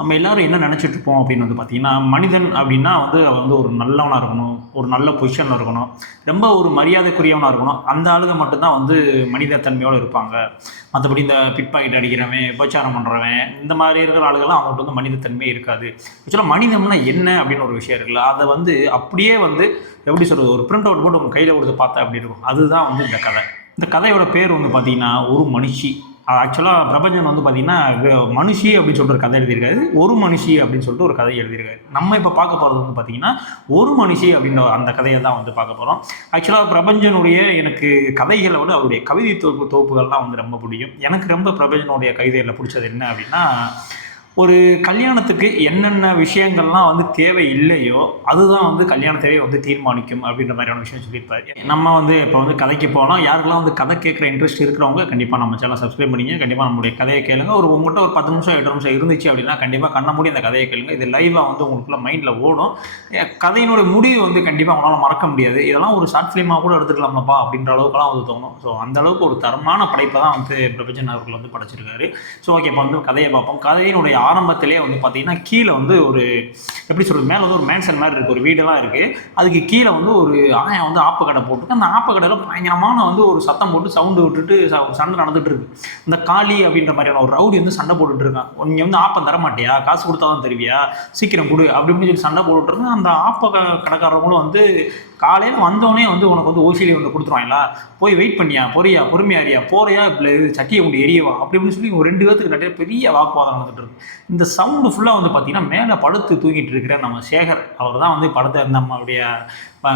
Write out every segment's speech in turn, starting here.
நம்ம எல்லாரும் என்ன நினச்சிட்டு இருப்போம் அப்படின்னு வந்து பார்த்தீங்கன்னா, மனிதன் அப்படின்னா வந்து அவன் வந்து ஒரு நல்லவனா இருக்கணும், ஒரு நல்ல பொசிஷன்ல இருக்கணும், ரொம்ப ஒரு மரியாதைக்குரியவனா இருக்கணும். அந்த ஆளுங்க மட்டும் தான் வந்து மனித தன்மையோட இருப்பாங்க. மத்தபடி இந்த பிட் பாக்கெட் அடிக்கிறவன், விபச்சாரம் பண்றவன், இந்த மாரி இருக்கிற ஆளுங்கலாம் அவங்கள்ட்ட வந்து மனித தன்மையே இருக்காது. ஆக்சுவலா மனிதம்னா என்ன அப்படின்னு ஒரு விஷயம் இருக்குல்ல, அத வந்து அப்படியே வந்து எப்படி சொல்றது, ஒரு பிரிண்ட் அவுட் போட்டு உங்க கையில குடுத்து பார்த்தா எப்படி இருக்கும்? அதுதான் வந்து இந்த கதை. இந்த கதையோட பேர் வந்து பார்த்தீங்கன்னா, ஒரு மனுஷி. ஆக்சுவலா பிரபஞ்சன் வந்து பார்த்தீங்கன்னா, மனுஷி அப்படின்னு சொல்லிட்டு ஒரு கதை எழுதியிருக்காரு. ஒரு மனுஷி அப்படின்னு சொல்லிட்டு ஒரு கதை எழுதியிருக்காரு. நம்ம இப்ப பார்க்க போறது வந்து பார்த்தீங்கன்னா, ஒரு மனுஷி அப்படின்ற அந்த கதைய தான் வந்து பார்க்க போறோம். ஆக்சுவலா பிரபஞ்சனுடைய எனக்கு கதைகள விட அவருடைய கவிதை தொகுப்புகள்லாம் வந்து ரொம்ப பிடிக்கும். எனக்கு ரொம்ப பிரபஞ்சனுடைய கவிதைகள்ல பிடிச்சது என்ன அப்படின்னா, ஒரு கல்யாணத்துக்கு என்னென்ன விஷயங்கள்லாம் வந்து தேவை இல்லையோ, அதுதான் வந்து கல்யாணத்தையே வந்து தீர்மானிக்கும் அப்படின்ற மாதிரியான விஷயம் சொல்லியிருப்பாரு. நம்ம வந்து இப்போ வந்து கதைக்கு போனோம். யாருக்கெல்லாம் வந்து கதை கேட்குற இன்ட்ரெஸ்ட் இருக்கிறவங்க கண்டிப்பாக நம்ம சேனல் சப்ஸ்கிரைப் பண்ணிங்க. கண்டிப்பாக நம்மளுடைய கதையை கேளுங்க. உங்கள்கிட்ட ஒரு 10 நிமிஷம் 8 நிமிஷம் இருந்துச்சு அப்படின்னா கண்டிப்பாக கண்ண மூடி அந்த கதையை கேளுங்க. இது லைவாக வந்து உங்களுக்குள்ள மைண்டில் ஓடும். கதையினுடைய முடிவு வந்து கண்டிப்பாக உங்களால் மறக்க முடியாது. இதெல்லாம் ஒரு ஷார்ட் ஃபிலிமாக கூட எடுத்துக்கலாமாப்பா அப்படின்ற அளவுக்குலாம் வந்து தோணும். ஸோ அந்த அளவுக்கு ஒரு தரமான படைப்பை தான் வந்து பிரபஞ்சன் அவர்கள் வந்து படைச்சிருக்காரு. ஸோ ஓகே, இப்போ வந்து கதையை பார்ப்போம். கதையினுடைய ஆரம்பத்திலே வந்து பார்த்தீங்கன்னா, கீழே வந்து ஒரு எப்படி சொல்றது, மேலே வந்து ஒரு மேன்சன் மாதிரி இருக்கு, ஒரு வீடெல்லாம் இருக்கு. அதுக்கு கீழே வந்து ஒரு ஆயா வந்து ஆப்பக்கடை போட்டுருக்கு. அந்த ஆப்பக்கடையில பயங்கரமான வந்து ஒரு சத்தம் போட்டு சவுண்டு விட்டுட்டு சண்டை நடந்துட்டு இருக்கு. இந்த காளி அப்படின்ற மாதிரியான ஒரு ரவுடி வந்து சண்டை போட்டுட்டு இருக்கான். நீங்க வந்து ஆப்பம் தர மாட்டியா, காசு கொடுத்தா தான் தருவியா, சீக்கிரம் கொடு அப்படின்னு சொல்லி சண்டை போட்டுட்டு இருக்கு. அந்த கடைக்காரங்களும் வந்து காலையில் வந்தோடனே வந்து உனக்கு வந்து ஓசிலி வந்து கொடுத்துருவாங்களா, போய் வெயிட் பண்ணியா, பொறியா, பொறுமையாரியா, போறியா, இல்லை சட்டியை கொண்டு எரியவா அப்படி இப்படின்னு சொல்லி ஒரு 2 பேத்துக்கு நிறைய பெரிய வாக்குவாதம் நடந்துட்டு இருக்கு. இந்த சவுண்டு ஃபுல்லாக வந்து பார்த்தீங்கன்னா, மேலே படுத்து தூங்கிட்டு இருக்கிற நம்ம சேகர், அவர் தான் வந்து படத்தை நம்மளுடைய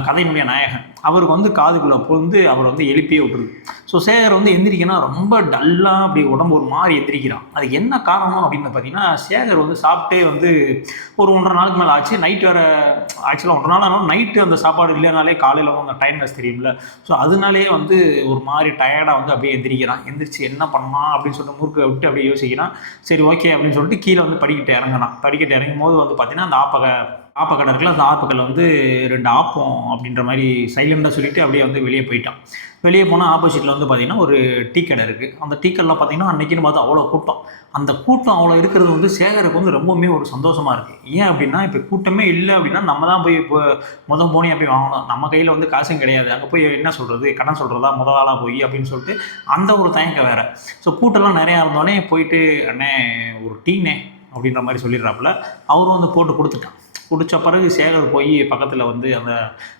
கதையினுடைய நாயகன். அவருக்கு வந்து காதுக்குள்ளே புகுந்து அவர் வந்து எழுப்பியே விட்டுருது. ஸோ சேகர் வந்து எந்திரிக்கனா ரொம்ப டல்லாக அப்படி உடம்பு ஒரு மாதிரி எந்திரிக்கிறான். அதுக்கு என்ன காரணம் அப்படின்னு பார்த்தீங்கன்னா, சேகர் வந்து சாப்பிட்டே வந்து ஒரு 1.5 நாளுக்கு மேலே ஆச்சு. நைட் வேறு, ஆக்சுவலாக 1.5 நாள் ஆனாலும் நைட்டு அந்த சாப்பாடு இல்லைனாலே காலையில் வந்து அந்த டைம்னஸ் தெரியும்ல. ஸோ அதனாலேயே வந்து ஒரு மாதிரி டயர்டாக வந்து அப்படியே எந்திரிக்கிறான். எந்திரிச்சு என்ன பண்ணலாம் அப்படின்னு சொல்லிட்டு முறுக்கை விட்டு அப்படியே யோசிக்கிறான். சரி ஓகே அப்படின்னு சொல்லிட்டு கீழே வந்து படிக்கட்டு இறங்கினான். படிக்கட்டு இறங்கும் போது வந்து பார்த்தீங்கன்னா, அந்த ஆப்பக்கடை இருக்குல்ல, அந்த ஆப்பக்கல்ல வந்து 2 ஆப்பம் அப்படின்ற மாதிரி சைலண்டாக சொல்லிட்டு அப்படியே வந்து வெளியே போயிட்டான். வெளியே போனால் ஆப்போசிட்டில் வந்து பார்த்தீங்கன்னா ஒரு டீ கடை இருக்குது. அந்த டீ கடையில் பார்த்தீங்கன்னா அன்றைக்கின்னு பார்த்தா அவ்வளோ கூட்டம். அந்த கூட்டம் அவ்வளோ இருக்கிறது வந்து சேகருக்கு வந்து ரொம்பவுமே ஒரு சந்தோஷமாக இருக்குது. ஏன் அப்படின்னா, இப்போ கூட்டமே இல்லை அப்படின்னா நம்ம தான் போய் இப்போ போனி போய் வாங்கணும். நம்ம கையில் வந்து காசும் கிடையாது. அங்கே போய் என்ன சொல்கிறது, கடன் சொல்கிறதா ஆளாக போய் அப்படின்னு சொல்லிட்டு அந்த ஒரு தயக்கம் வேறு. ஸோ கூட்டம்லாம் நிறையா இருந்தோடனே போயிட்டு, அண்ணே ஒரு டீனே அப்படின்ற மாதிரி சொல்லிடுறாப்புல. அவரும் வந்து போட்டு கொடுத்துட்டான். குடித்த பிறகு சேகர் போய் பக்கத்தில் வந்து அந்த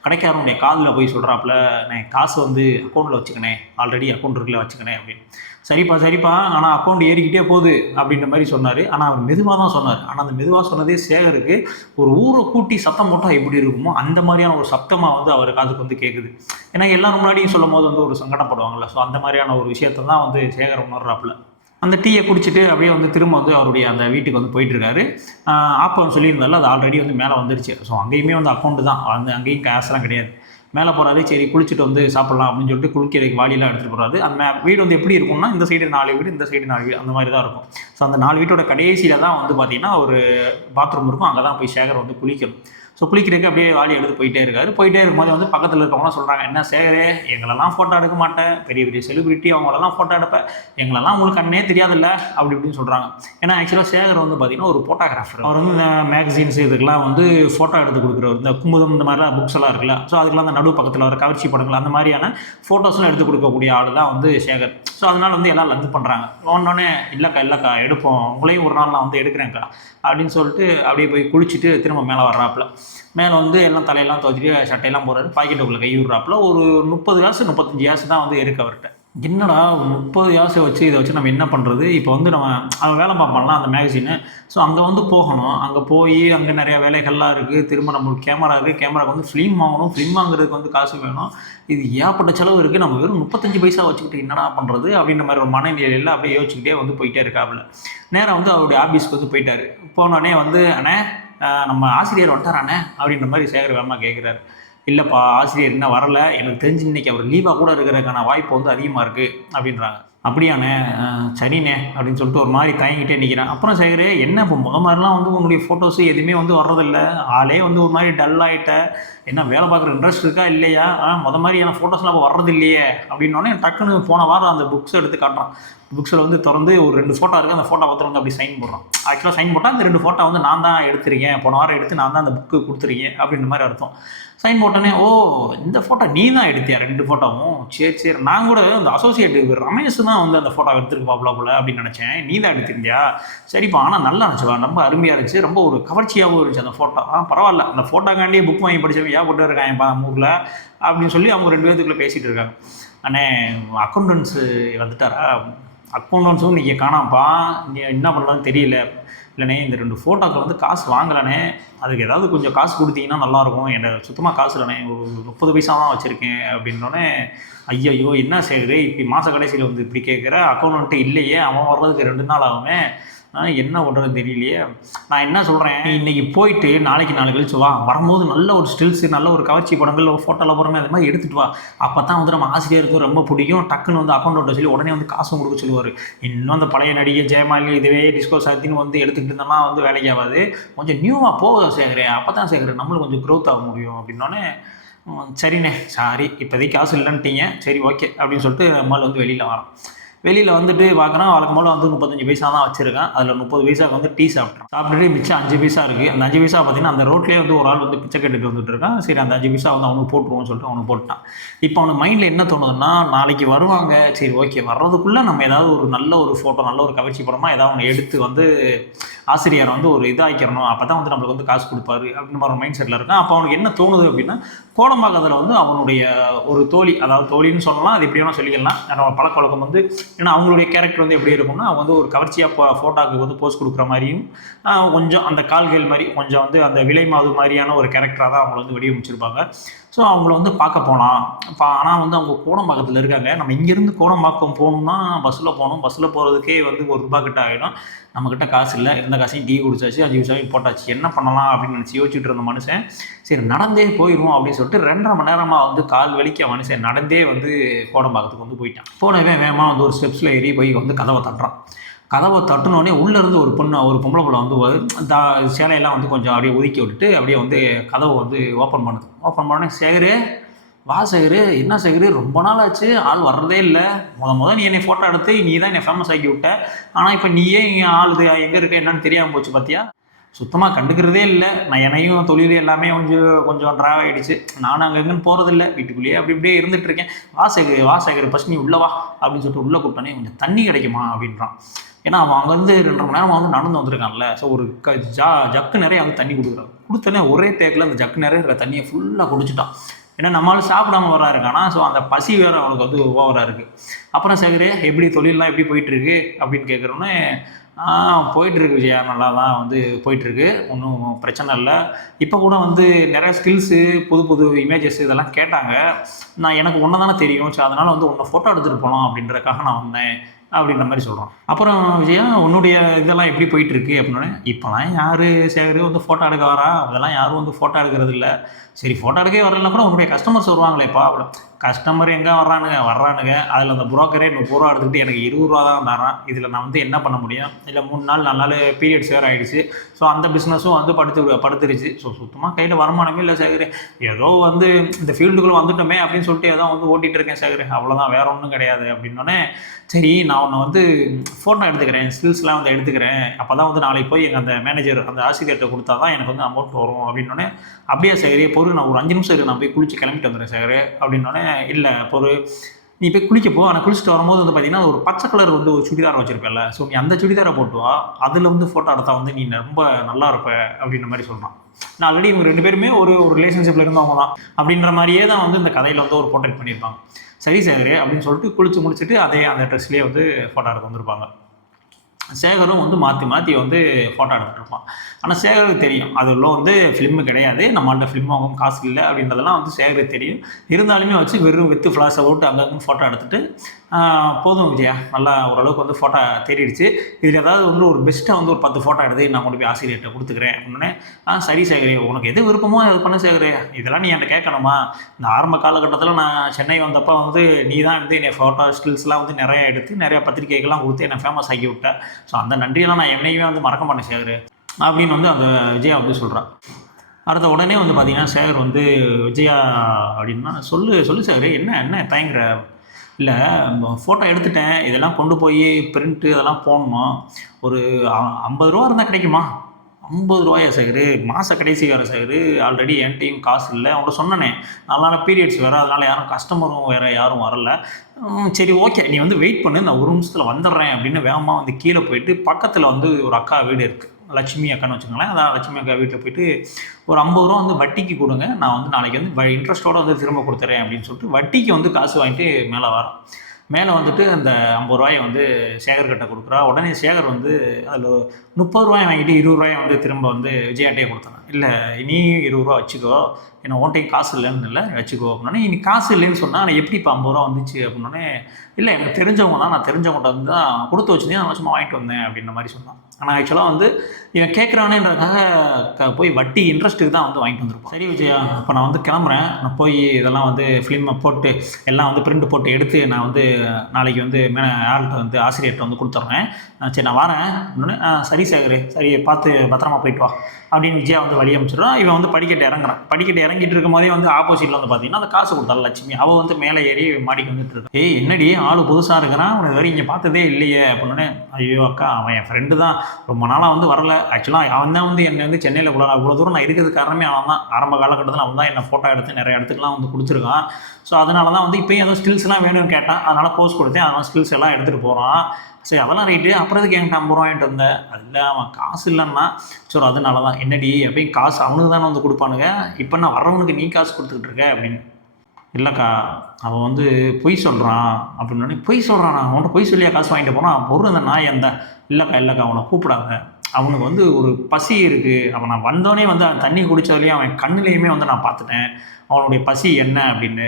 கடைக்காரனுடைய காதில் போய் சொல்கிறாப்புல, நான் காசு வந்து அக்கௌண்ட்டில் வச்சுக்கினேன், ஆல்ரெடி அக்கௌண்ட் இருக்குல்ல வச்சுக்கினேன் அப்படின்னு. சரிப்பா சரிப்பா, ஆனால் அக்கௌண்ட் ஏறிக்கிட்டே போகுது அப்படின்ற மாதிரி சொன்னார். ஆனால் அவர் மெதுவாக தான் சொன்னார். ஆனால் அந்த மெதுவாக சொன்னதே சேகருக்கு ஒரு ஊரை கூட்டி சத்தம் போட்டால் எப்படி இருக்குமோ அந்த மாதிரியான ஒரு சத்தமாக வந்து அவர் காதுக்கு வந்து கேட்குது. ஏன்னா எல்லாரும் முன்னாடியும் சொல்லும் போது வந்து ஒரு சங்கடப்படுவாங்கள்ல. ஸோ அந்த மாதிரியான ஒரு விஷயத்தை தான் வந்து சேகர் உணர்றாப்புல. அந்த டீயை குடிச்சிட்டு அப்படியே வந்து திரும்ப வந்து அவருடைய அந்த வீட்டுக்கு வந்து போயிட்டுருக்காரு. ஆப்பம் சொல்லியிருந்தால அது ஆல்ரெடி வந்து மேலே வந்துருச்சு. ஸோ அங்கேயுமே வந்து அக்கௌண்ட்டு தான், வந்து அங்கேயும் காசுலாம் கிடையாது. மேலே போகிறாரு, சரி குளிச்சுட்டு வந்து சாப்பிட்லாம் அப்படின்னு சொல்லிட்டு குளிக்கிறதுக்கு வாளியெல்லாம் எடுத்துகிட்டு போகிறாரு. அந்த வீடு வந்து எப்படி இருக்கும்னா, இந்த சைடு 4 வீடு, இந்த சைடு 4 வீடு, அந்த மாதிரி தான் இருக்கும். ஸோ அந்த 4 வீட்டோட கடைசியில் தான் வந்து பார்த்திங்கன்னா ஒரு பாத்ரூம் இருக்கும். அங்கே தான் போய் சேகர் வந்து குளிக்கணும். ஸோ குளிக்கிறதுக்கு அப்படியே வாளி எடுத்து போயிட்டே இருக்காரு. போயிட்டே இருக்கும்போது வந்து பக்கத்தில் இருக்கவங்களாம் சொல்கிறாங்க, என்ன சேகரே, எங்களெல்லாம் ஃபோட்டோ எடுக்க மாட்டேன், பெரிய பெரிய செலிபிரிட்டி அவங்களெல்லாம் ஃபோட்டோ எடுப்பேன், எங்களெல்லாம் உங்களுக்கு கண்ணே தெரியாதுல்ல அப்படி இப்படின்னு சொல்கிறாங்க. ஏன்னா ஆக்சுவலாக சேகர் வந்து பார்த்திங்கன்னா ஒரு ஃபோட்டோகிராஃபர். அவர் வந்து இந்த மேகசின்ஸ் இதுக்கெல்லாம் வந்து ஃபோட்டோ எடுத்து கொடுக்குறவர். இந்த குமுதம் இந்த மாதிரிலாம் புக்ஸ் எல்லாம் இருக்குல்ல, ஸோ அதுக்கெல்லாம் அந்த நடு பக்கத்தில் வர கவர்ச்சி படங்கள் அந்த மாதிரியான ஃபோட்டோஸ்லாம் எடுத்து கொடுக்கக்கூடிய ஆள் தான் வந்து சேகர். ஸோ அதனால் வந்து எல்லாம் லந்து பண்ணுறாங்க. ஒன்னொன்னே இல்லைக்கா எடுப்போம், உங்களையும் ஒரு நாள் நான் வந்து எடுக்கிறேன்க்கா அப்படின்னு சொல்லிட்டு அப்படியே போய் குளிச்சுட்டு திரும்ப மேலே வர்றாப்புல. மேலே வந்து எல்லாம் தலையெல்லாம் துவச்சிட்டு சட்டையெல்லாம் போடுறாரு. பாக்கெட்டுக்குள்ளே கை விடுறாப்புல. ஒரு 30 காசு 35 காசு தான் வந்து இருக்கு அவர்கிட்ட. என்னடா 30 காசை வச்சு இதை வச்சு நம்ம என்ன பண்ணுறது? இப்போ வந்து நம்ம அவன் வேலை பார்ப்பான்லாம் அந்த மேகசினு. ஸோ அங்கே வந்து போகணும். அங்கே போய் அங்கே நிறையா வேலைகள்லாம் இருக்குது. திரும்ப நம்மளுக்கு கேமரா இருக்குது. கேமராவுக்கு வந்து ஃபிலிம் வாங்கணும். ஃபிலிம் வாங்குறதுக்கு வந்து காசு வேணும். இது ஏகப்பட்ட செலவு இருக்குது. நம்ம வெறும் 35 பைசா வச்சுக்கிட்டு என்னடா பண்ணுறது அப்படின்ற மாதிரி ஒரு மனநிலையில் அப்படியே யோசிச்சுக்கிட்டே வந்து போயிட்டே இருக்காப்புல. நேராக வந்து அவருடைய ஆஃபீஸ்க்கு வந்து போயிட்டார். போனோடனே வந்து, அண்ணே நம்ம ஆசிரியர் வந்துட்டாராண்ணே அப்படின்ற மாதிரி சேகர் வேகமாக கேட்குறாரு. இல்லைப்பா, ஆசிரியர் இன்னும் வரலை, எனக்கு தெரிஞ்சு இன்னைக்கு அவர் லீவாக கூட இருக்கிறதுக்கான வாய்ப்பு வந்து அதிகமாக இருக்குது அப்படின்றாங்க. அப்படியாண்ணே, சரிண்ணே அப்படின்னு சொல்லிட்டு ஒரு மாதிரி தயங்கிட்டே நிற்கிறேன். அப்புறம் சேகர், என்ன இப்போ மாதிரிலாம் வந்து உங்களுடைய ஃபோட்டோஸு எதுவுமே வந்து வர்றதில்ல, ஆளே வந்து ஒரு மாதிரி டல் ஆகிட்ட, என்ன வேலை பார்க்குற இன்ட்ரெஸ்ட் இருக்கா இல்லையா, மாதிரியான ஃபோட்டோஸ்லாம் இப்போ வர்றது இல்லையே அப்படின்னோடனே டக்குன்னு போன வாரம் அந்த புக்ஸ் எடுத்து காட்டுறான். புக்ஸில் வந்து திறந்து ஒரு 2 ஃபோட்டோ இருக்குது, அந்த ஃபோட்டோ பார்த்து வந்து அப்படி சைன் போடுறான். ஆக்சுவலாக சைன் போட்டால் அந்த 2 ஃபோட்டோ வந்து நான் தான் எடுத்திருக்கேன், போன வாரம் எடுத்து நான் தான் அந்த புக்கு கொடுத்துருக்கேன் அப்படின்ற மாதிரி அர்த்தம். சைன் போட்டோன்னே, ஓ இந்த ஃபோட்டோ நீ தான் எடுத்தியா 2 ஃபோட்டோவும், சரி சரி, நான் கூட அந்த அசோசியேட் ரமேஷ் தான் வந்து அந்த ஃபோட்டோ எடுத்துருப்பாப்ல போல அப்படின்னு நினச்சேன், நீ தான் எடுத்திருந்தியா, சரிப்பா, ஆனால் நல்லா இருந்துச்சுப்பா, ரொம்ப அருமையாக இருந்துச்சு, ரொம்ப ஒரு கவர்ச்சியாகவும் இருந்துச்சு அந்த ஃபோட்டோ. பரவாயில்ல, அந்த ஃபோட்டோக்காண்டியே புக் வாங்கி படித்தவங்க ஏன் போட்டு இருக்காங்கப்பா ஊரில் அப்படின்னு சொல்லி அவங்க 2 பேத்துக்குள்ளே பேசிகிட்டு இருக்காங்க. அண்ணே அக்கௌண்டன்ஸு வந்துட்டாரா, அக்கௌண்டன்ஸும் நீங்கள் காணாம்ப்பா, நீ என்ன பண்ணலான்னு தெரியல. இல்லைண்ணே இந்த 2 ஃபோட்டோக்கு வந்து காசு வாங்கலண்ணே, அதுக்கு ஏதாவது கொஞ்சம் காசு கொடுத்தீங்கன்னா நல்லாயிருக்கும், என்கிட்ட சுத்தமாக காசு இல்லைண்ணே, ஒரு 30 பைசா தான் வச்சுருக்கேன் அப்படின்னோடனே, ஐயோ என்ன செய்யுது இப்படி மாத கடைசியில் வந்து இப்படி கேட்குற, அக்கௌண்ட்டு இல்லையே, அவன் வர்றதுக்கு 2 நாள் ஆகுமே, என்ன பண்ணுறது தெரியலையே. நான் என்ன சொல்கிறேன், இன்றைக்கி போயிட்டு நாளைக்கு கழிச்சு வா, வரும்போது நல்ல ஒரு ஸ்டில்ஸு, நல்ல ஒரு கவர்ச்சி படங்கள், ஒரு ஃபோட்டோவில் போகிறோமே அது மாதிரி எடுத்துகிட்டு வா, அப்போ தான் வந்து நம்ம ஆசிரியருக்கும் ரொம்ப பிடிக்கும், டக்குன்னு வந்து அக்கௌண்ட் சொல்லி உடனே வந்து காசும் கொடுக்க சொல்லுவார். இன்னும் அந்த பழைய நடிகை ஜெயமாலினி இதுவே டிஸ்கோ சாத்தின்னு வந்து எடுத்துக்கிட்டு இருந்தோம்னா வந்து வேலைக்கு ஆகாது, கொஞ்சம் நியூவாக போக சேர்க்குறேன், அப்போ தான் சேர்க்குறேன், நம்மளுக்கு கொஞ்சம் க்ரோத் ஆக முடியும் அப்படின்னோடனே, சரிண்ணே சாரி இப்போதைக்கு காசு இல்லைன்ட்டீங்க, சரி ஓகே அப்படின்னு சொல்லிட்டு நம்மளால் வந்து வெளியில் வரோம். வெளியில் வந்துட்டு பார்க்குறோம், வழக்கம் போல் வந்து 35 பைசா தான் வச்சுருக்கேன், அதில் 30 பைசாவுக்கு வந்து டீ சாப்பிட்டுட்டு மிச்சம் 5 பைசா இருக்குது. அந்த 5 பைசா பார்த்தீங்கன்னா அந்த ரோட்லேயே வந்து ஒரு ஆள் வந்து பிச்சை கேட்டுட்டு வந்துட்டு இருக்கான். சரி அந்த 5 பைசா வந்து அவனுக்கு போட்டுருவோம்னு சொல்லிட்டு அவனுக்கு போட்டான். இப்போ அவனுக்கு மைண்டில் என்ன தோணுதுன்னா, நாளைக்கு வருவாங்க, சரி ஓகே வர்றதுக்குள்ளே நம்ம ஏதாவது ஒரு நல்ல ஒரு ஃபோட்டோ, நல்ல ஒரு கவர்ச்சி படமாக ஏதாவது ஒன்று எடுத்து வந்து ஆசிரியரை வந்து ஒரு இதாக்கிடணும், அப்போ தான் வந்து நம்மளுக்கு வந்து காசு கொடுப்பாரு அப்படின்னு ஒரு மைண்ட் செட்டில் இருக்கான். அப்போ அவனுக்கு என்ன தோணுது அப்படின்னா, கோடம்பாக்கத்தில் வந்து அவனுடைய ஒரு தோழி, அதாவது தோழின்னு சொல்லலாம், அது எப்படி வேணால் சொல்லிக்கலாம், என்னோட பழக்கவழக்கம் வந்து, ஏன்னா அவங்களுடைய கேரக்டர் வந்து எப்படி இருக்கும்னா, அவங்க வந்து ஒரு கவர்ச்சியாக ஃபோட்டோக்கு வந்து போஸ்ட் கொடுக்குற மாதிரியும், கொஞ்சம் அந்த கால்கள் மாதிரி கொஞ்சம் வந்து அந்த விலை மாது மாதிரியான ஒரு கேரக்டராக தான் அவங்கள வந்து வடிவமைச்சிருப்பாங்க. ஸோ அவங்கள வந்து பார்க்க போகலாம். ஆனால் வந்து அவங்க கோடம்பாக்கத்தில் இருக்காங்க. நம்ம இங்கேருந்து கோடம்பாக்கம் போகணுன்னா பஸ்ஸில் போகணும். பஸ்ஸில் போகிறதுக்கே வந்து ₹1 கிட்ட ஆகிடும். நம்மக்கிட்ட காசு இல்லை, இருந்த காசையும் டீ குடிச்சாச்சு, 5 பைசாவையும் போட்டாச்சு, என்ன பண்ணலாம் அப்படின்னு நினச்சி யோசிச்சுட்டு இருந்த மனுஷன், சரி நடந்தே போயிடுவோம் அப்படின்னு சொல்லிட்டு 2.5 மணி நேரமாக வந்து கால் வலிக்க மனுஷன் நடந்தே வந்து கோடம்பாக்கத்துக்கு வந்து போயிட்டான். போனவே வேகமாக வந்து ஒரு ஸ்டெப்ஸில் ஏறி போய் வந்து கதவை தட்டுறான். கதவை தட்டினோடனே உள்ளேருந்து ஒரு பொம்பளை பிள்ளை வந்து சேலையெல்லாம் வந்து கொஞ்சம் அப்படியே ஒதுக்கி விட்டுட்டு அப்படியே வந்து கதவை வந்து ஓப்பன் பண்ணுது. ஓப்பன் பண்ணோடனே, சேகரு வா சேகரு, என்ன சேகரு ரொம்ப நாள் ஆச்சு, ஆள் வர்றதே இல்லை, நீ என்னை ஃபோட்டோ எடுத்து நீ தான் என்னை ஃபேமஸ் ஆக்கி விட்ட, ஆனால் இப்போ நீயே இங்கே ஆள் எங்கே இருக்க என்னன்னு தெரியாமல் போச்சு பார்த்தியா, சுத்தமாக கண்டுக்கிறதே இல்லை, நான் என்னையும் தொழில் எல்லாமே கொஞ்சம் ட்ராவ் ஆகிடுச்சு, நானும் அங்கங்கன்னு போகிறதில்ல, வீட்டுக்குள்ளேயே அப்படி இப்படியே இருந்துகிட்ருக்கேன், வா சேகர் ஃபஸ்ட் நீ உள்ளே வா அப்படின்னு சொல்லிட்டு உள்ளே கூப்பிட்டானே, கொஞ்சம் தண்ணி கிடைக்குமா அப்படின்றான். ஏன்னா அவன் அங்கேருந்து 2.5 மணி நேரமாக வந்து நடந்து வந்திருக்கான்ல, ஸோ ஒரு ஜக்கு நிறைய வந்து தண்ணி கொடுத்தோன்னே ஒரே டேக்கில் அந்த ஜக்கு நிறைய இருக்கிற தண்ணியை ஃபுல்லாக குடிச்சிட்டான். ஏன்னா நம்மளால் சாப்பிடாம வரா இருக்கானா, ஸோ அந்த பசி வேறு அவனுக்கு வந்து ஓவராக இருக்குது. அப்புறம் சேகரே எப்படி தொழிலெலாம் எப்படி போயிட்டுருக்கு அப்படின்னு கேட்குறோன்னே, போயிட்டுருக்கு விஜயா, நல்லா தான் வந்து போயிட்டுருக்கு, ஒன்றும் பிரச்சனை இல்லை, இப்போ கூட வந்து நிறைய ஸ்கில்ஸு புது இமேஜஸ் இதெல்லாம் கேட்டாங்க, நான் எனக்கு ஒன்று தானே தெரியும், ஸோ அதனால் வந்து ஒன்று ஃபோட்டோ எடுத்துகிட்டு போகலாம் அப்படின்றதுக்காக நான் வந்தேன் அப்படின்ற மாதிரி சொல்கிறான். அப்புறம் விஜயா உன்னுடைய இதெல்லாம் எப்படி போயிட்டுருக்கு அப்படின்னே, இப்போலாம் யார் சேகர் வந்து ஃபோட்டோ எடுக்க வரா, அதெல்லாம் யாரும் வந்து ஃபோட்டோ எடுக்கிறது இல்லை, சரி ஃபோட்டோ எடுக்கவே வரலன்னா கூட உன்னுடைய கஸ்டமர்ஸ் வருவாங்களேப்பா அப்படி. கஸ்டமர் எங்கே வர்றானுங்க, அதில் அந்த புரோக்கரே ₹30 எடுத்துக்கிட்டு எனக்கு ₹20 தான் தரான், இதில் நான் வந்து என்ன பண்ண முடியும், இல்லை 3 நாள் 4 நாள் பீரியட்ஸ் வேறு ஆகிடுச்சு, ஸோ அந்த பிஸ்னஸும் வந்து படுத்துருச்சு, ஸோ சுத்தமாக கையில் வருமானமே இல்லை சேகர், ஏதோ வந்து இந்த ஃபீல்டுக்குள்ளே வந்துட்டோமே அப்படின்னு சொல்லிட்டு ஏதோ வந்து ஓட்டிகிட்டு இருக்கேன் சேகர், அவ்வளோதான், வேறு ஒன்றும் கிடையாது அப்படின்னோடனே, சரி நான் உன்னை வந்து ஃபோட்டோ எடுத்துக்கிறேன், ஸ்கில்ஸ்லாம் வந்து எடுத்துக்கிறேன், அப்போ தான் வந்து நாளைக்கு போய் எங்கள் அந்த மேனேஜர் அந்த ஆசிரியர்கிட்ட கொடுத்தா தான் எனக்கு வந்து அமௌண்ட் வரும் அப்படின்னோடனே, அப்படியே சேகரே பொறு, நான் ஒரு 5 நிமிஷம் இருக்கு, நான் போய் குளிச்சு கிளம்பிட்டு வந்துடுறேன் சேகர் அப்படின்னோடனே, இல்லை பொறு நீ போய் குளிக்கப்போ, ஆனால் குளிச்சுட்டு வரும்போது வந்து பார்த்தீங்கன்னா ஒரு பச்சை கலர் வந்து ஒரு சுடிதார் வச்சுருப்பேன்ல, ஸோ நீ அந்த சுடிதாரை போட்டு வா, அதில் வந்து ஃபோட்டோ எடுத்தால் வந்து நீ ரொம்ப நல்லா இருப்ப அப்படின்ற மாதிரி சொல்கிறான். நான் ஆல்ரெடி இவங்க 2 பேருமே ஒரு ரிலேஷன்ஷிப்பில் இருந்தவங்க தான் அப்படின்ற மாதிரியே தான் வந்து இந்த கதையில் வந்து ஒரு போர்ட்ரேட் பண்ணியிருப்பாங்க. சரி சேகர் அப்படின்னு சொல்லிட்டு குளிச்சு முடிச்சுட்டு அதே அந்த ட்ரெஸ்லேயே வந்து ஃபோட்டோ எடுத்து வந்திருப்பாங்க. சேகரும் வந்து மாற்றி வந்து ஃபோட்டோ எடுத்துகிட்டு இருப்பான். ஆனால் சேகருக்கு தெரியும் அது உள்ள வந்து ஃபிலிமு கிடையாது, நம்மள்ட்ட ஃபிலிம் வாங்கவும் காசு இல்லை அப்படின்றதெல்லாம் வந்து சேகருக்கு தெரியும். இருந்தாலுமே வச்சு வெறும் வித்து ஃப்ளாஷை விட்டு அங்கங்கே ஃபோட்டோ எடுத்துகிட்டு, போதும் விஜயா நல்லா ஓரளவுக்கு வந்து ஃபோட்டோ தேடிடுச்சு, இதில் ஏதாவது வந்து ஒரு பெஸ்ட்டாக வந்து ஒரு 10 ஃபோட்டோ எடுத்து நான் கொண்டு போய் ஆசிரியர்கிட்ட கொடுத்துக்கிறேன் அப்படின்னே, சரி சேகரி உனக்கு எது விருப்பமோ அது பண்ண சேகரி, இதெல்லாம் நீ என்கிட்ட கேட்கணுமா, இந்த ஆரம்ப காலகட்டத்தில் நான் சென்னை வந்தப்போ வந்து நீ தான் வந்து என்னை ஃபோட்டோ ஸ்கில்ஸ்லாம் வந்து நிறையா எடுத்து நிறையா பத்திரிகைகள்லாம் கொடுத்து என்னை ஃபேமஸ் ஆக்கி விட்டேன், ஸோ அந்த நன்றியெல்லாம் நான் என்னையுமே வந்து மறக்க மாட்டேன் சேகர் அப்படின்னு வந்து அந்த விஜயா வந்து சொல்கிறான். அடுத்த உடனே வந்து பார்த்தீங்கன்னா சேகர் வந்து விஜயா அப்படின்னா, சொல்லு சேகர் என்ன தயங்குற, இல்லை, ஃபோட்டோ எடுத்துட்டேன். இதெல்லாம் கொண்டு போய் பிரிண்ட்டு அதெல்லாம் போடணும். ஒரு ரூ. 50 இருந்தால் கிடைக்குமா? ரூ. 50 சேகரு? மாத கடைசி வேறு சேகரு. ஆல்ரெடி என்கிட்டயும் காசு இல்லை. அவங்கள்ட்ட சொன்னனே, நாளான பீரியட்ஸ் வேறு, அதனால் யாரும் கஸ்டமரும் வேறு யாரும் வரல. சரி ஓகே, நீ வந்து வெயிட் பண்ணு, நான் 1 நிமிஷத்தில் வந்துடுறேன் அப்படின்னு வேகமாக வந்து கீழே போயிட்டு, பக்கத்தில் வந்து ஒரு அக்கா வீடு இருக்குது. லட்சுமி அக்கான்னு வச்சுக்கோங்களேன். அதான் லட்சுமி அக்கா வீட்டில் போயிட்டு ஒரு ரூ. 50 வந்து வட்டிக்கு கொடுங்க, நான் வந்து நாளைக்கு வந்து இன்ட்ரெஸ்ட்டோடு வந்து திரும்ப கொடுத்துறேன் அப்படின்னு சொல்லிட்டு வட்டிக்கு வந்து காசு வாங்கிட்டு மேலே வரோம். மேலே வந்துட்டு அந்த ரூ. 50 வந்து சேகர்கிட்ட கொடுக்குறா. உடனே சேகர் வந்து அதில் ரூ. 30 வாங்கிட்டு ரூ. 20 வந்து திரும்ப வந்து விஜயாட்டே கொடுத்தாங்க. இல்லை, நீயும் ரூ. 20 வச்சுக்கோ, ஏன்னா உன்கிட்ட காசு இல்லைன்னு இல்லை, வச்சுக்கோ அப்படின்னோடனே, நீ காசு இல்லைன்னு சொன்னால் நான் எப்படி இப்போ ரூ. 50 வந்துச்சு அப்படின்னோடனே, இல்லை எனக்கு தெரிஞ்சவங்க தான், நான் தெரிஞ்சவங்கள்ட்ட வந்து தான் கொடுத்து வச்சுருந்தேன், நான் சும்மா வாங்கிட்டு வந்தேன் அப்படின்ற மாதிரி சொன்னான். ஆனால் ஆக்சுவலாக வந்து இவன் கேட்குறானேன்றதுக்காக போய் வட்டி இன்ட்ரெஸ்ட்டுக்கு தான் வந்து வாங்கிட்டு வந்திருப்பான். சரி விஜயா, இப்போ நான் வந்து கிளம்புறேன், நான் போய் இதெல்லாம் வந்து ஃபிலிமை போட்டு எல்லாம் வந்து பிரிண்ட் போட்டு எடுத்து நான் வந்து நாளைக்கு வந்து ஆள்கிட்ட வந்து ஆசிரியர்கிட்ட வந்து கொடுத்துட்றேன். சரி நான் வரேன் அப்படின்னு. சரி சேகர், சரி பார்த்து பத்திரமா போயிட்டு வா அப்படின்னு விஜயா வந்து வழி அமைச்சிடுறான். இவன் வந்து படிக்கட்டு இறங்குறான். படிக்கட்டு இறங்கிட்டு இருக்கும் போதே வந்து ஆப்போசிட்டில் வந்து பார்த்தீங்கன்னா அந்த காசு கொடுத்தாள் லட்சுமி. அவள் வந்து மேலே ஏறி மாடிக்கு வந்துட்டு இருக்கான். ஏய் என்னடி ஆள் புதுசாக இருக்கிறான், அவனை வரை இங்கே பார்த்ததே இல்லையே அப்படின்னு. ஐயோ அக்கா, அவன் என் ஃப்ரெண்டு தான், ரொம்ப நாளாக வந்து வரல. ஆக்சுவலாக அவன் தான் வந்து என்னை வந்து சென்னையில் இவ்வளோ தூரம் நான் இருக்கிறது காரணமே அவன் தான். ஆரம்ப காலகட்டத்தில் அவன் தான் என்னை ஃபோட்டோ எடுத்து நிறைய இடத்துக்குலாம் வந்து கொடுத்துருக்கான். ஸோ அதனால தான் வந்து இப்போயும் ஏதோ ஸ்கில்ஸ்லாம் வேணும்னு கேட்டான், அதனால் போஸ்ட் கொடுத்தேன். அதனால் ஸ்கில்ஸ் எல்லாம் எடுத்துகிட்டு போகிறான். சரி அதெல்லாம் ரைட்டு, அப்புறம் எதுக்கு என்கிட்ட 50 வாங்கிட்டு வந்தேன்? அது இல்லை, அவன் காசு இல்லைன்னா. சரி அதனால தான். என்னடி எப்பயும் காசு அவனுக்கு தானே வந்து கொடுப்பானுங்க, இப்போ நான் வர்றவனுக்கு நீ காசு கொடுத்துக்கிட்டு இருக்க அப்படின்னு. இல்லைக்கா, அவன் வந்து பொய் சொல்கிறான் அப்படின்னு. பொய் சொல்கிறான், நான் அவன்கிட்ட பொய் சொல்லியா காசு வாங்கிட்டு போனான்? பொருள் அந்த நாய் அந்த. இல்லைக்கா அவனை கூப்பிடாத, அவனுக்கு வந்து ஒரு பசி இருக்குது. அவன் நான் வந்தோடனே வந்து அவன் தண்ணி குடித்ததுலேயும் அவன் கண்ணுலேயுமே வந்து நான் பார்த்துட்டேன் அவனுடைய பசி என்ன அப்படின்னு.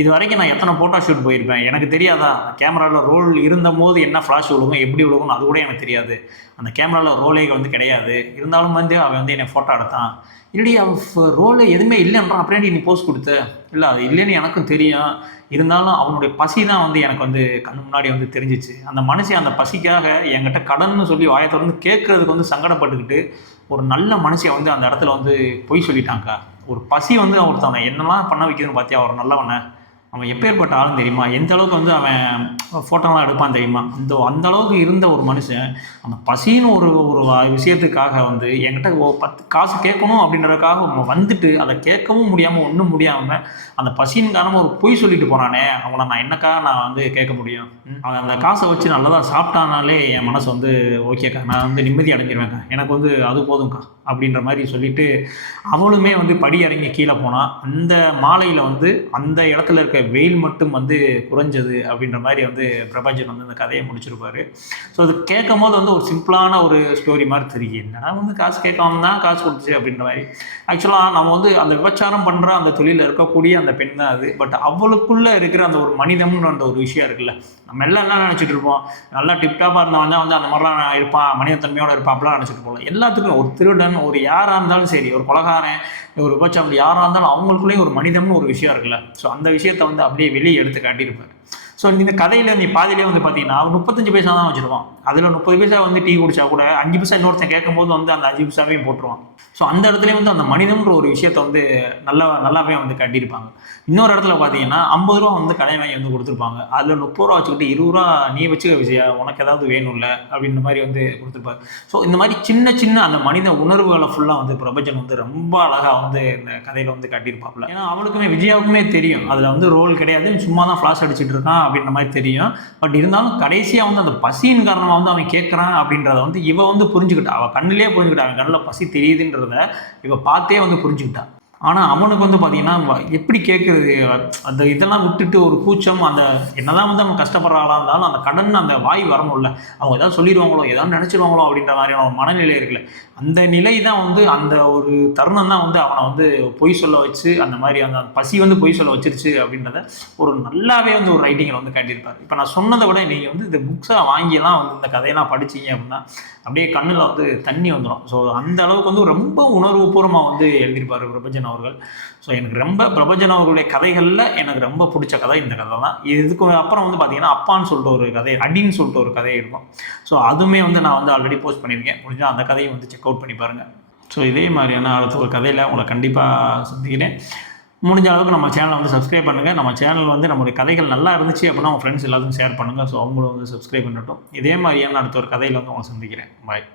இது வரைக்கும் நான் எத்தனை ஃபோட்டோ ஷூட் போயிருப்பேன், எனக்கு தெரியாதா? கேமராவில் ரோல் இருந்தபோது என்ன ஃப்ளாஷ் விழுகும், எப்படி விழுகும்னு அது கூட எனக்கு தெரியாது. அந்த கேமராவில் ரோலே வந்து கிடையாது. இருந்தாலும் வந்து அவன் வந்து என்னை ஃபோட்டோ எடுத்தான். இல்லடி, அவன் ரோல் எதுவுமே இல்லைன்றான், அப்படியே நீ போஸ்ட் கொடுத்த? இல்லை அது இல்லைன்னு எனக்கும் தெரியும், இருந்தாலும் அவனுடைய பசி தான் வந்து எனக்கு வந்து கண்ணு முன்னாடி வந்து தெரிஞ்சிச்சு. அந்த மனுஷன் அந்த பசிக்காக என்கிட்ட கடன்னு சொல்லி வாயை திறந்து கேட்கறதுக்கு வந்து சங்கடப்பட்டுக்கிட்டு ஒரு நல்ல மனுஷன் வந்து அந்த இடத்துல வந்து பொய் சொல்லிட்டாங்க்கா. ஒரு பசி வந்து ஒருத்தவனை என்னெல்லாம் பண்ண வைக்கிறதுன்னு பார்த்தியா, ஒரு நல்லவனை. அவன் எப்பேற்பட்ட ஆளுன்னு தெரியுமா? எந்த அளவுக்கு வந்து அவன் ஃபோட்டோலாம் எடுப்பான் தெரியுமா? அந்த அளவுக்கு இருந்த ஒரு மனுஷன் அந்த பசின்னு ஒரு ஒரு விஷயத்துக்காக வந்து என்கிட்ட 10 காசு கேட்கணும் அப்படின்றதுக்காக வந்துட்டு அதை கேட்கவும் முடியாமல் ஒன்றும் முடியாமல் அந்த பசியின் காரணமாக ஒரு பொய் சொல்லிட்டு போனானே, அவனை நான் என்னக்கா நான் வந்து கேட்க முடியும்? அவன் அந்த காசை வச்சு நல்லதாக சாப்பிட்டானாலே என் மனசு வந்து ஓகேக்கா, நான் வந்து நிம்மதி அடைஞ்சிருவேன்க்கா, எனக்கு வந்து அது போதும்க்கா அப்படின்ற மாதிரி சொல்லிட்டு அவளுமே வந்து படி இறங்கி கீழே போனான். அந்த மாலையில் வந்து அந்த இடத்துல இருக்க வெயில் மட்டும் வந்து குறைஞ்சது அப்படின்ற மாதிரி வந்து பிரபஞ்சன் வந்து அந்த கதையை முடிச்சிருப்பாரு. ஸோ அது கேட்கும் போது வந்து ஒரு சிம்பிளான ஒரு ஸ்டோரி மாதிரி தெரியும். என்னன்னா வந்து காசு கேட்காம தான் காசு கொடுத்துச்சு அப்படின்ற மாதிரி. ஆக்சுவலாக நம்ம வந்து அந்த விபச்சாரம் பண்ணுற அந்த தொழிலில் இருக்கக்கூடிய அந்த பெண் தான் அது. பட் அவளுக்குள்ளே இருக்கிற அந்த ஒரு மனிதம்னு அந்த ஒரு விஷயம் இருக்குல்ல, நம்ம எல்லாம் என்ன நினச்சிட்டு இருப்போம், நல்லா டிப்டாப்பாக இருந்தவன் தான் வந்து அந்த மாதிரிலாம் இருப்பான், மனிதத்தன்மையோடு இருப்பான் அப்படிலாம் நினச்சிட்டு போகலாம். எல்லாத்துக்கும் ஒரு திருடன், ஒரு யாராக இருந்தாலும் சரி, ஒரு கொலகாரன், ஒரு விபச்சாரம் யாராக இருந்தாலும் அவங்களுக்குள்ளேயும் ஒரு மனிதம்னு ஒரு விஷயம் இருக்குல்ல. ஸோ அந்த விஷயத்தை வந்து அப்படியே வெளியே எடுத்து காட்டியிருப்பார். ஸோ இந்த கதையில் நீ பாதியிலே வந்து பார்த்தீங்கன்னா 35 பைசா தான் வச்சுருவான். அதில் 30 பைசா வந்து டீ குடிச்சா கூட 5 பைசா இன்னொருத்தன் கேட்கும்போது வந்து அந்த 5 பைசாவையும் போட்டுருவான். ஸோ அந்த இடத்துலேயே வந்து அந்த மனிதன்ற ஒரு விஷயத்தை வந்து நல்லாவே வந்து காட்டியிருப்பாங்க. இன்னொரு இடத்துல பார்த்தீங்கன்னா 50 ரூபா வந்து கடை வாங்கி வந்து கொடுத்துருப்பாங்க. அதில் 30 ரூபா வச்சுக்கிட்டு 20 ரூபா நீ வச்சுக்க விஜயா, உனக்கு ஏதாவது வேணும்ல அப்படின்ற மாதிரி வந்து கொடுத்துருப்பாரு. ஸோ இந்த மாதிரி சின்ன அந்த மனித உணர்வுகளை ஃபுல்லாக வந்து பிரபஞ்சன் வந்து ரொம்ப அழகாக வந்து இந்த கதையில் வந்து காட்டியிருப்பாப்புல. ஏன்னா அவளுக்குமே விஜயாவுக்குமே தெரியும் அதில் வந்து ரோல் கிடையாது, சும்மா தான் ஃப்ளாஷ் அடிச்சுட்டு இருக்கான் அப்படின்ற மாதிரி தெரியும். பட் இருந்தாலும் கடைசியாக வந்து அந்த பசியின் காரணமாக வந்து அவன் கேட்குறான் அப்படின்றத வந்து இவ வந்து புரிஞ்சுக்கிட்டா. அவள் கண்ணிலே புரிஞ்சுக்கிட்டா, அவன் கண்ணில் பசி தெரியுதுன்றத இவ பார்த்தே வந்து புரிஞ்சுக்கிட்டா. ஆனால் அவனுக்கு வந்து பார்த்தீங்கன்னா எப்படி கேட்குறது, அந்த இதெல்லாம் விட்டுட்டு ஒரு கூச்சம், அந்த என்னதான் வந்து அவன் கஷ்டப்படுறாங்களா இருந்தாலும் அந்த கடன் அந்த வாய் வரணும்ல, அவங்க ஏதாவது சொல்லிடுவாங்களோ ஏதாவது நினச்சிடுவாங்களோ அப்படின்ற மாதிரியான ஒரு மனநிலை இருக்குல்ல, அந்த நிலை தான் வந்து அந்த ஒரு தருணம் தான் வந்து அவனை வந்து பொய் சொல்ல வச்சு அந்த மாதிரி அந்த பசி வந்து பொய் சொல்ல வச்சிருச்சு அப்படின்றத ஒரு நல்லாவே வந்து ஒரு ரைட்டிங்கில் வந்து காட்டியிருப்பார். இப்போ நான் சொன்னதை விட நீங்கள் வந்து இந்த புக்ஸை வாங்கியெல்லாம் வந்து இந்த கதையெல்லாம் படிச்சிங்க அப்படின்னா அப்படியே கண்ணில் வந்து தண்ணி வந்துடும். ஸோ அந்த அளவுக்கு வந்து ரொம்ப உணர்வுபூர்வமாக வந்து எழுதியிருப்பார் பிரபஞ்சன் அவர்கள். ஸோ எனக்கு ரொம்ப பிரபஞ்சன் அவர்களுடைய கதைகளில் எனக்கு ரொம்ப பிடிச்ச கதை இந்த கதை தான். இதுக்கு அப்புறம் வந்து பார்த்தீங்கன்னா அப்பான்னு சொல்லிட்டு ஒரு கதை, அடின்னு சொல்லிட்டு ஒரு கதை இருக்கும். ஸோ அதுவுமே வந்து நான் வந்து ஆல்ரெடி போஸ்ட் பண்ணியிருக்கேன், முடிஞ்சால் அந்த கதையை வந்து செக் அவுட் பண்ணி பாருங்கள். ஸோ இதே மாதிரியான அடுத்த ஒரு கதையில் உங்களை கண்டிப்பாக சந்திக்கிறேன். முடிஞ்ச அளவுக்கு நம்ம சேனலை வந்து சப்ஸ்கிரைப் பண்ணுங்கள். நம்ம சேனல் வந்து நம்மளுடைய கதைகள் நல்லா இருந்துச்சு அப்படின்னா உங்கள் ஃப்ரெண்ட்ஸ் எல்லாத்துக்கும் ஷேர் பண்ணுங்கள். ஸோ அவங்களும் வந்து சப்ஸ்கிரைப் பண்ணட்டும். இதே மாதிரியான அடுத்த ஒரு கதையில் வந்து உங்களை சந்திக்கிறேன். பாய்.